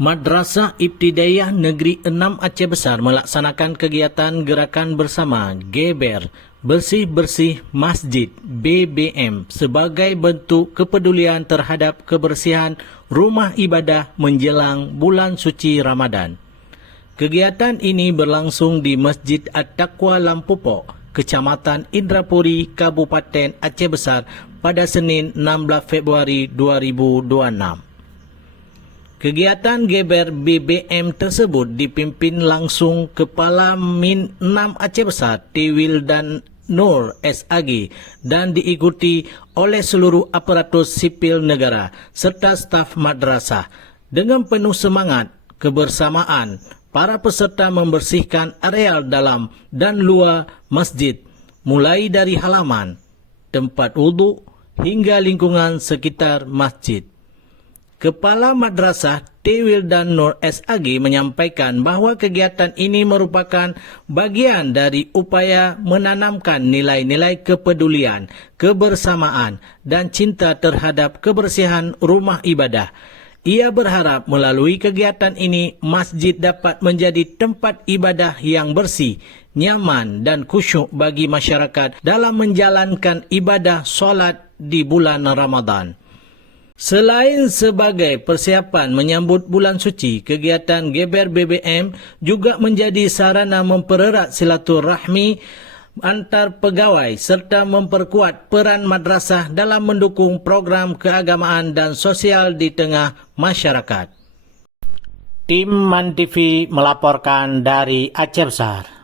Madrasah Ibtidaiyah Negeri 6 Aceh Besar melaksanakan kegiatan gerakan bersama Geber Bersih-Bersih Masjid BBM sebagai bentuk kepedulian terhadap kebersihan rumah ibadah menjelang bulan suci Ramadan. Kegiatan ini berlangsung di Masjid At-Taqwa Lampupok, Kecamatan Indrapuri, Kabupaten Aceh Besar pada Senin 16 Februari 2026. Kegiatan Geber BBM tersebut dipimpin langsung Kepala Min 6 Aceh Besar Tiwil dan Nur SAG dan diikuti oleh seluruh aparatur sipil negara serta staf madrasah. Dengan penuh semangat kebersamaan, para peserta membersihkan areal dalam dan luar masjid mulai dari halaman, tempat wudhu hingga lingkungan sekitar masjid. Kepala Madrasah Tiwil dan Nur SAG menyampaikan bahawa kegiatan ini merupakan bagian dari upaya menanamkan nilai-nilai kepedulian, kebersamaan dan cinta terhadap kebersihan rumah ibadah. Ia berharap melalui kegiatan ini masjid dapat menjadi tempat ibadah yang bersih, nyaman dan khusyuk bagi masyarakat dalam menjalankan ibadah solat di bulan Ramadan. Selain sebagai persiapan menyambut bulan suci, kegiatan Geber BBM juga menjadi sarana mempererat silaturahmi antar pegawai serta memperkuat peran madrasah dalam mendukung program keagamaan dan sosial di tengah masyarakat. Tim MAN TV melaporkan dari Aceh Besar.